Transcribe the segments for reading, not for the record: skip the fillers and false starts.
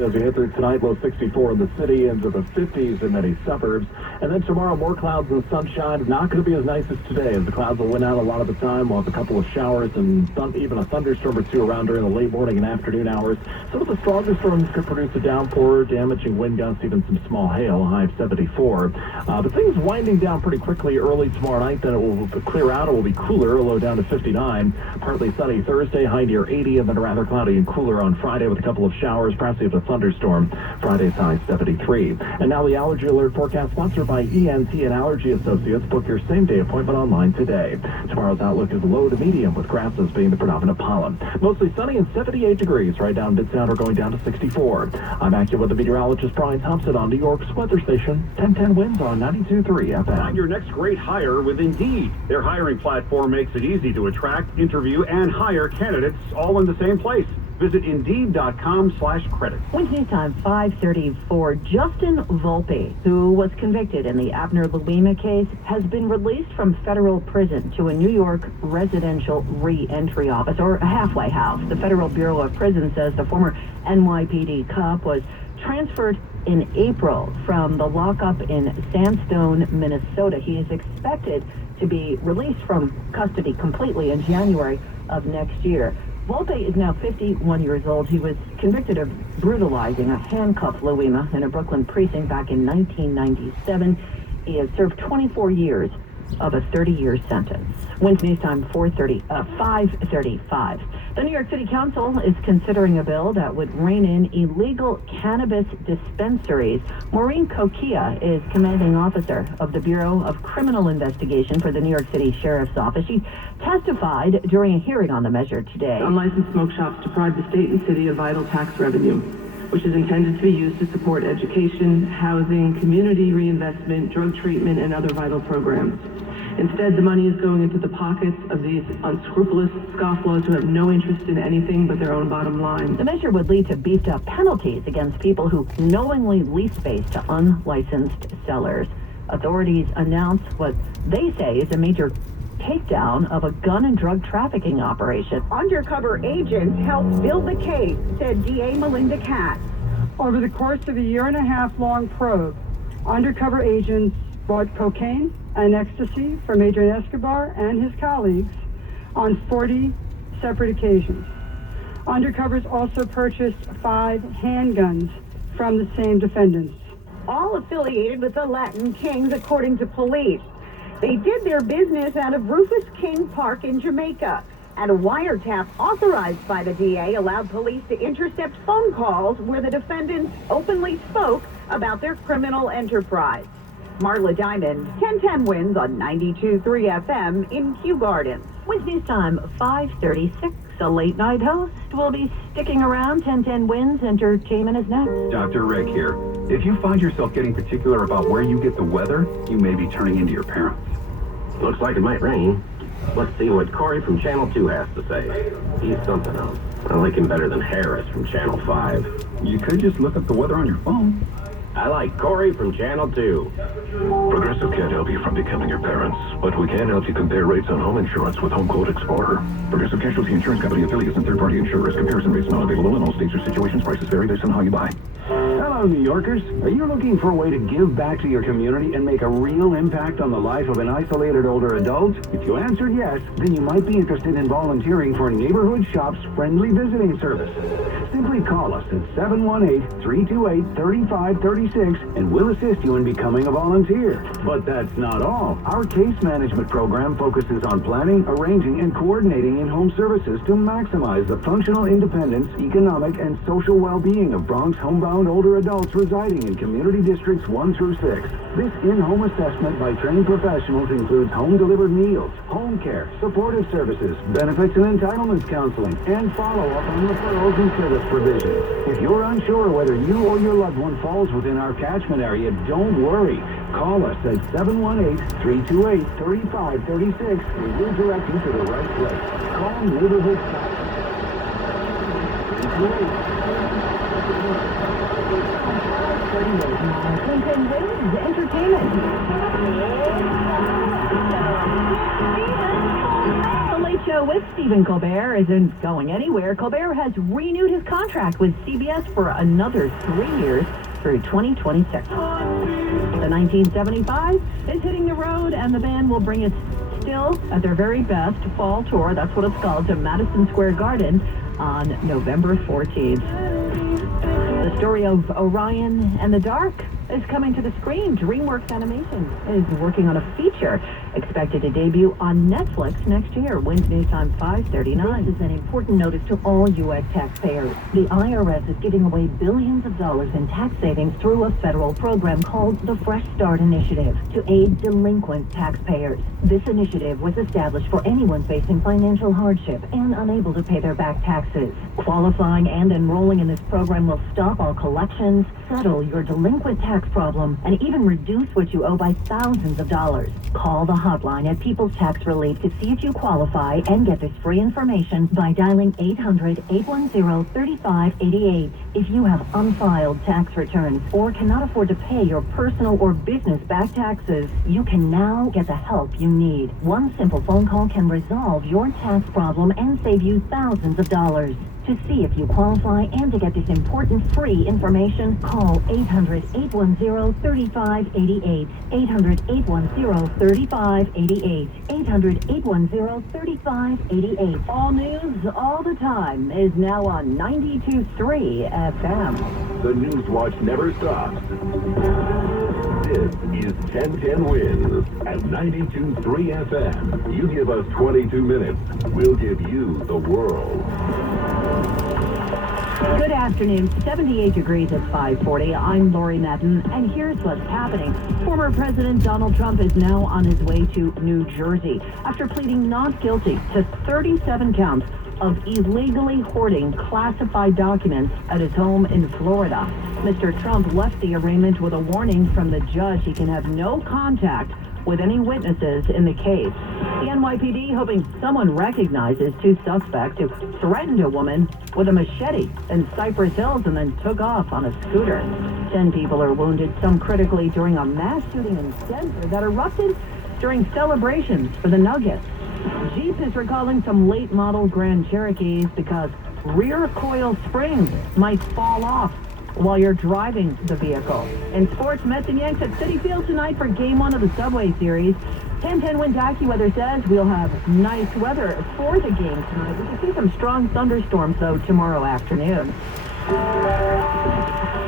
As we hit through tonight, low 64 in the city, into the 50s in many suburbs. And then tomorrow, more clouds and sunshine. Not going to be as nice as today, as the clouds will win out a lot of the time. We'll have a couple of showers and even a thunderstorm or two around during the late morning and afternoon hours. Some of the stronger storms could produce a downpour, damaging wind gusts, even some small hail, a high of 74. But things winding down pretty quickly early tomorrow night. Then it will clear out. It will be cooler, a low down to 59. Partly sunny Thursday, high near 80, and then rather cloudy and cooler on Friday with a couple of showers, perhaps even a thunderstorm. Friday's high 73. And now the Allergy Alert forecast sponsored by ENT and Allergy Associates. Book your same-day appointment online today. Tomorrow's outlook is low to medium, with grasses being the predominant pollen. Mostly sunny and 78 degrees. Right down Midtown, we're going down to 64. I'm AccuWeather meteorologist Brian Thompson on New York's weather station. 1010 winds on 92.3 FM. Find your next great hire with Indeed. Their hiring platform makes it easy to attract, interview, and hire candidates all in the same place. Visit Indeed.com/credit. Wednesday time, 5:34. Justin Volpe, who was convicted in the Abner-Louima case, has been released from federal prison to a New York residential re-entry office, or a halfway house. The Federal Bureau of Prisons says the former NYPD cop was transferred in April from the lockup in Sandstone, Minnesota. He is expected to be released from custody completely in January of next year. Volpe is now 51 years old. He was convicted of brutalizing a handcuffed Louima in a Brooklyn precinct back in 1997. He has served 24 years of a 30-year sentence. Wednesday's time, 5:35. The New York City Council is considering a bill that would rein in illegal cannabis dispensaries. Maureen Kokia is commanding officer of the Bureau of Criminal Investigation for the New York City Sheriff's Office. She testified during a hearing on the measure today. Unlicensed smoke shops deprive the state and city of vital tax revenue, which is intended to be used to support education, housing, community reinvestment, drug treatment, and other vital programs. Instead, the money is going into the pockets of these unscrupulous scofflaws who have no interest in anything but their own bottom line. The measure would lead to beefed-up penalties against people who knowingly lease space to unlicensed sellers. Authorities announced what they say is a major takedown of a gun and drug trafficking operation. Undercover agents helped build the case, said DA Melinda Katz. Over the course of a year-and-a-half-long probe, undercover agents bought cocaine and ecstasy from Adrian Escobar and his colleagues on 40 separate occasions. Undercovers also purchased 5 handguns from the same defendants. All affiliated with the Latin Kings, according to police. They did their business out of Rufus King Park in Jamaica, and a wiretap authorized by the DA allowed police to intercept phone calls where the defendants openly spoke about their criminal enterprise. Marla Diamond, 1010 wins on 92.3 FM in Kew Gardens. Wednesday's time, 5:36. A late night host will be sticking around. 1010 wins. Entertainment is next. Dr. Rick here. If you find yourself getting particular about where you get the weather, you may be turning into your parents. Looks like it might rain. Let's see what Corey from Channel 2 has to say. He's something else. I like him better than Harris from Channel 5. You could just look up the weather on your phone. I like Corey from Channel 2. Progressive can't help you from becoming your parents, but we can help you compare rates on home insurance with Home Quote Explorer. Progressive Casualty Insurance Company affiliates and third-party insurers. Comparison rates not available in all states or situations. Prices vary based on how you buy. Hello, New Yorkers. Are you looking for a way to give back to your community and make a real impact on the life of an isolated older adult? If you answered yes, then you might be interested in volunteering for Neighborhood Shop's friendly visiting service. Simply call us at 718-328-3536 and we'll assist you in becoming a volunteer. But that's not all. Our case management program focuses on planning, arranging, and coordinating in-home services to maximize the functional independence, economic, and social well-being of Bronx homebound older adults residing in community districts 1 through 6. This in-home assessment by trained professionals includes home-delivered meals, home care, supportive services, benefits and entitlements counseling, and follow-up on referrals and service provisions. If you're unsure whether you or your loved one falls within our catchment area, don't worry. Call us at 718-328-3536 and we'll direct you to the right place. Call Neighborhood Shop. 328-3536. Clinton Wins Entertainment. The Late Show with Stephen Colbert isn't going anywhere. Colbert has renewed his contract with CBS for another 3 years through 2026. The 1975 is hitting the road, and the band will bring its Still at their very best fall tour, that's what it's called, to Madison Square Garden on November 14th. The story of Orion and the Dark is coming to the screen. DreamWorks Animation is working on a feature expected to debut on Netflix next year. Wednesday time 5:39. This is an important notice to all U.S. taxpayers. The IRS is giving away billions of dollars in tax savings through a federal program called the Fresh Start Initiative to aid delinquent taxpayers. This initiative was established for anyone facing financial hardship and unable to pay their back taxes. Qualifying and enrolling in this program will stop all collections, settle your delinquent tax problem, and even reduce what you owe by thousands of dollars. Call the hotline at People's Tax Relief to see if you qualify and get this free information by dialing 800-810-3588. If you have unfiled tax returns or cannot afford to pay your personal or business back taxes, you can now get the help you need. One simple phone call can resolve your tax problem and save you thousands of dollars. To see if you qualify and to get this important free information, call 800-810-3588. 800-810-3588. 800-810-3588. All news, all the time is now on 92.3 FM. The News Watch never stops. This is 1010 Wins at 92.3 FM. You give us 22 minutes, we'll give you the world. Good afternoon. 78 degrees at 5:40. I'm Lori Madden, and here's what's happening. Former President Donald Trump is now on his way to New Jersey after pleading not guilty to 37 counts of illegally hoarding classified documents at his home in Florida. Mr. Trump left the arraignment with a warning from the judge he can have no contact with any witnesses in the case. The NYPD hoping someone recognizes two suspects who threatened a woman with a machete in Cypress Hills and then took off on a scooter. 10 people are wounded, some critically, during a mass shooting in Denver that erupted during celebrations for the Nuggets. Jeep is recalling some late model Grand Cherokees because rear coil springs might fall off while you're driving the vehicle. In sports, Mets and Yanks at Citi Field tonight for Game 1 of the Subway Series. 10-10 Wind AccuWeather says we'll have nice weather for the game tonight. We can see some strong thunderstorms, though, tomorrow afternoon.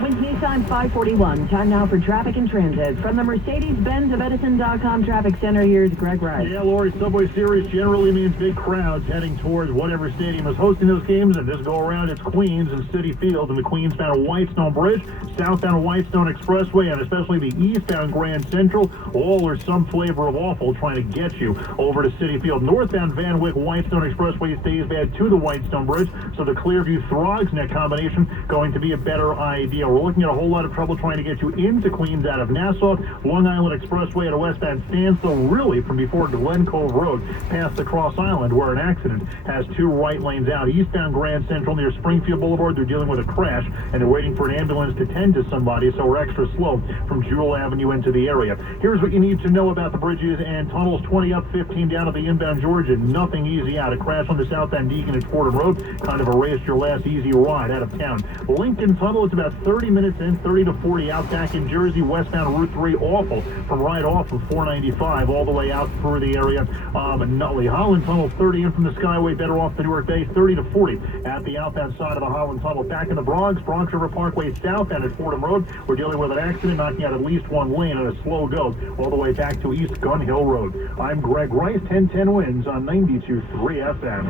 Wednesday time 5:41. Time now for traffic and transit. From the Mercedes-Benz of Edison.com Traffic Center, here's Greg Rice. Yeah, Lori, Subway Series generally means big crowds heading towards whatever stadium is hosting those games, and this go-around it's Queens and Citi Field and the Queensbound Whitestone Bridge, southbound Whitestone Expressway, and especially the eastbound Grand Central. All are some flavor of awful trying to get you over to Citi Field. Northbound Van Wyck Whitestone Expressway stays bad to the Whitestone Bridge, so the Clearview-Throgs Neck combination going to be a better idea. We're looking at a whole lot of trouble trying to get you into Queens out of Nassau. Long Island Expressway at a westbound standstill, really from before Glen Cove Road past the Cross Island, where an accident has two right lanes out. Eastbound Grand Central near Springfield Boulevard, they're dealing with a crash and they're waiting for an ambulance to tend to somebody, so we're extra slow from Jewel Avenue into the area. Here's what you need to know about the bridges and tunnels. 20 up, 15 down at the inbound Georgia. Nothing easy out. A crash on the southbound Deacon at Fordham Road kind of erased your last easy ride out of town. Lincoln Tunnel, it's about 30 minutes in, 30 to 40 out back in Jersey. Westbound Route 3 awful from right off of 495 all the way out through the area of Nutley. Holland Tunnel 30 in from the Skyway, better off the Newark Bay, 30 to 40 at the outbound side of the Holland Tunnel. Back in the Bronx River Parkway southbound at Fordham Road, we're dealing with an accident knocking out at least one lane and a slow go all the way back to East Gun Hill Road. I'm Greg Rice, 1010 Wins on 92.3 FM.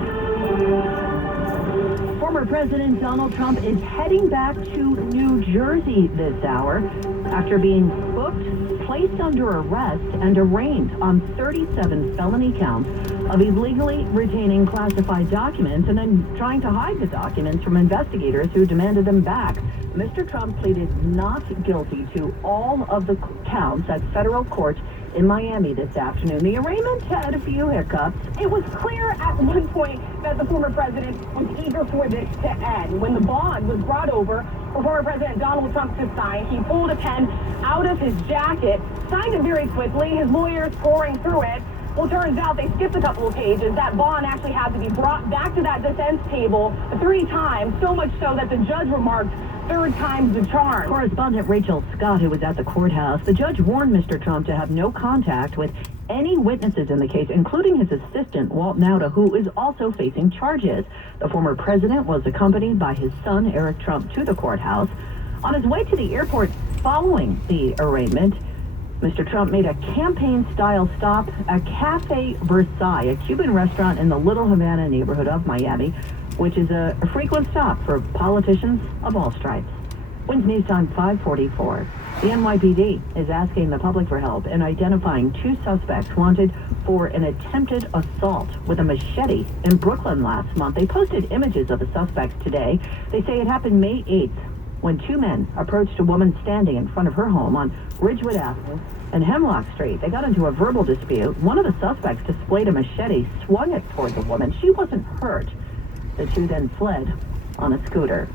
Former President Donald Trump is heading back to New Jersey this hour after being booked, placed under arrest, and arraigned on 37 felony counts of illegally retaining classified documents and then trying to hide the documents from investigators who demanded them back. Mr. Trump pleaded not guilty to all of the counts at federal court in Miami this afternoon. The arraignment had a few hiccups. It was clear at one point that the former president was eager for this to end. When the bond was brought over for former President Donald Trump to sign, he pulled a pen out of his jacket, signed it very quickly, his lawyers pouring through it. Well, turns out they skipped a couple of pages. That bond actually had to be brought back to that defense table 3 times, so much so that the judge remarked, 3rd time's the charm. Correspondent Rachel Scott, who was at the courthouse, the judge warned Mr. Trump to have no contact with any witnesses in the case, including his assistant, Walt Nauta, who is also facing charges. The former president was accompanied by his son, Eric Trump, to the courthouse. On his way to the airport following the arraignment, Mr. Trump made a campaign-style stop at Cafe Versailles, a Cuban restaurant in the Little Havana neighborhood of Miami, which is a frequent stop for politicians of all stripes. Wins News Time 544. The NYPD is asking the public for help in identifying 2 suspects wanted for an attempted assault with a machete in Brooklyn last month. They posted images of the suspects today. They say it happened May 8th when 2 men approached a woman standing in front of her home on Ridgewood Avenue and Hemlock Street. They got into a verbal dispute. One of the suspects displayed a machete, swung it toward the woman. She wasn't hurt. The 2 then fled on a scooter.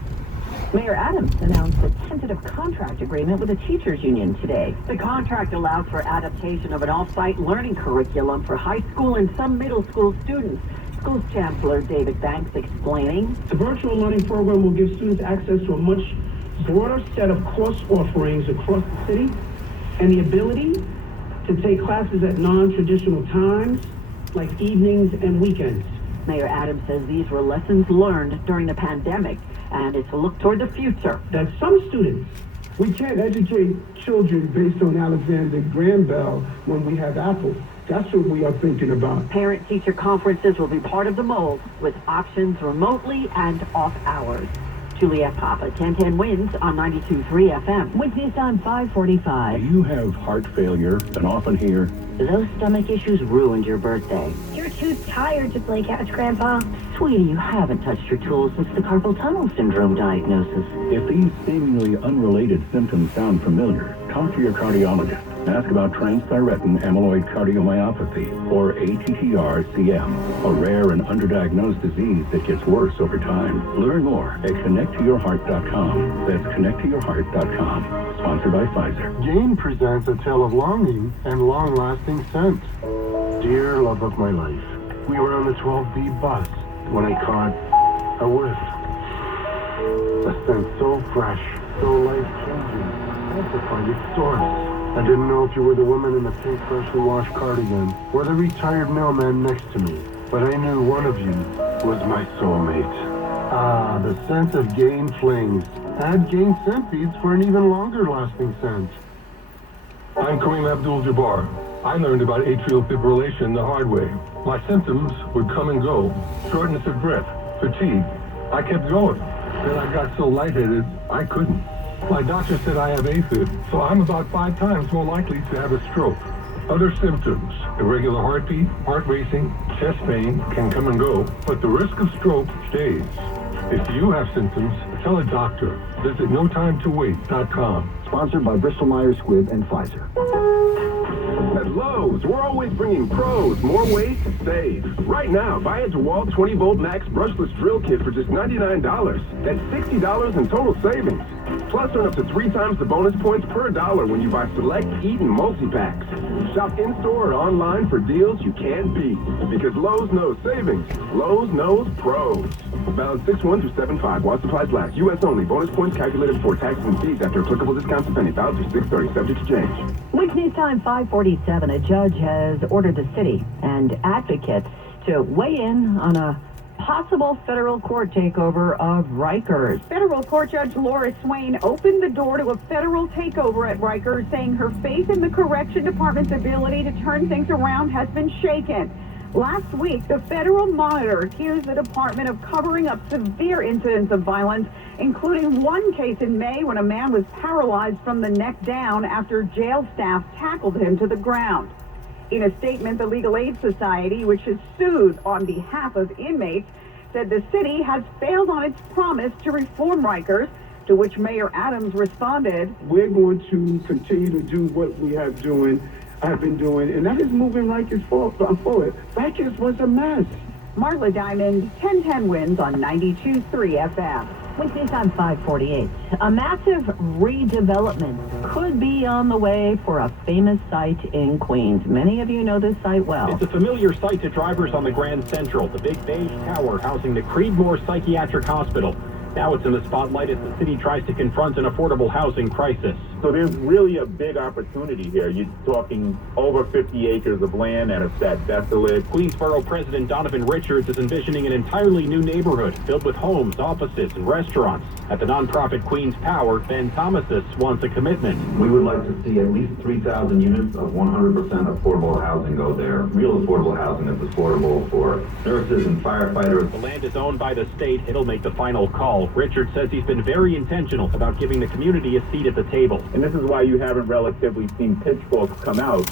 Mayor Adams announced a tentative contract agreement with the teachers union today. The contract allowed for adaptation of an off-site learning curriculum for high school and some middle school students. Schools Chancellor David Banks explaining. The virtual learning program will give students access to a much broader set of course offerings across the city and the ability to take classes at non-traditional times like evenings and weekends. Mayor Adams says these were lessons learned during the pandemic, and it's a look toward the future. That some students, we can't educate children based on Alexander Graham Bell when we have Apple. That's what we are thinking about. Parent-teacher conferences will be part of the mold, with options remotely and off hours. Juliet Papa, 1010 Wins on 92.3 FM. Wins News Time 545. Do you have heart failure and often hear, Those stomach issues ruined your birthday? You're too tired to play catch, Grandpa. Sweetie, you haven't touched your tools since the carpal tunnel syndrome diagnosis. if these seemingly unrelated symptoms sound familiar, talk to your cardiologist. Ask about transthyretin amyloid cardiomyopathy, or ATTR-CM, a rare and underdiagnosed disease that gets worse over time. Learn more at connecttoyourheart.com. That's connecttoyourheart.com. Sponsored by Pfizer. Jane presents a tale of longing and long-lasting scent. Dear love of my life, we were on the 12B bus when I caught a whiff. A scent so fresh, so life-changing. I had to find its source. I didn't know if you were the woman in the pink freshly washed cardigan or the retired mailman next to me, but I knew one of you was my soulmate. Ah, the scent of Gain Flings. Add Gain scent beads for an even longer lasting scent. I'm Kareem Abdul-Jabbar. I learned about atrial fibrillation the hard way. My symptoms would come and go. Shortness of breath, fatigue. I kept going. Then I got so lightheaded, I couldn't. My doctor said I have AFib, so I'm about 5 times more likely to have a stroke. Other symptoms, irregular heartbeat, heart racing, chest pain can come and go, but the risk of stroke stays. If you have symptoms, tell a doctor. Visit NoTimeToWait.com. Sponsored by Bristol-Myers Squibb and Pfizer. At Lowe's, we're always bringing pros more ways to save. Right now, buy a DeWalt 20-volt Max brushless drill kit for just $99. That's $60 in total savings. Plus, earn up to 3 times the bonus points per dollar when you buy select Eaton multi-packs. Shop in-store or online for deals you can't beat. Because Lowe's knows savings. Lowe's knows pros. Valid 6/1 through 7/5. While supplies last. U.S. only. Bonus points calculated before taxes and fees after applicable discounts, if any. Valid through 6/30. Subject to change. Wins News Time 547. A judge has ordered the city and advocates to weigh in on a possible federal court takeover of Rikers. Federal Court Judge Laura Swain opened the door to a federal takeover at Rikers, saying her faith in the Correction Department's ability to turn things around has been shaken. Last week, the Federal Monitor accused the department of covering up severe incidents of violence, including one case in May when a man was paralyzed from the neck down after jail staff tackled him to the ground. In a statement, the Legal Aid Society, which has sued on behalf of inmates, said the city has failed on its promise to reform Rikers, to which Mayor Adams responded, We're going to continue to do what we have been doing, and that is moving Rikers forward. Rikers was a mess. Marla Diamond, 1010 Wins on 92.3 FM. With this on 548, a massive redevelopment could be on the way for a famous site in Queens. Many of you know this site well. It's a familiar sight to drivers on the Grand Central, the big beige tower housing the Creedmoor Psychiatric Hospital. Now it's in the spotlight as the city tries to confront an affordable housing crisis. So there's really a big opportunity here. You're talking over 50 acres of land, and it's that desolate. Queensborough President Donovan Richards is envisioning an entirely new neighborhood filled with homes, offices, and restaurants. At the nonprofit Queens Power, Ben Thomasis wants a commitment. We would like to see at least 3,000 units of 100% affordable housing go there. Real affordable housing that's affordable for nurses and firefighters. The land is owned by the state. It'll make the final call. Richards says he's been very intentional about giving the community a seat at the table. And this is why you haven't relatively seen pitchforks come out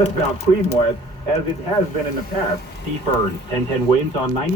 about Creedmoor as it has been in the past. Steve Burns, 1010 Wins on 90.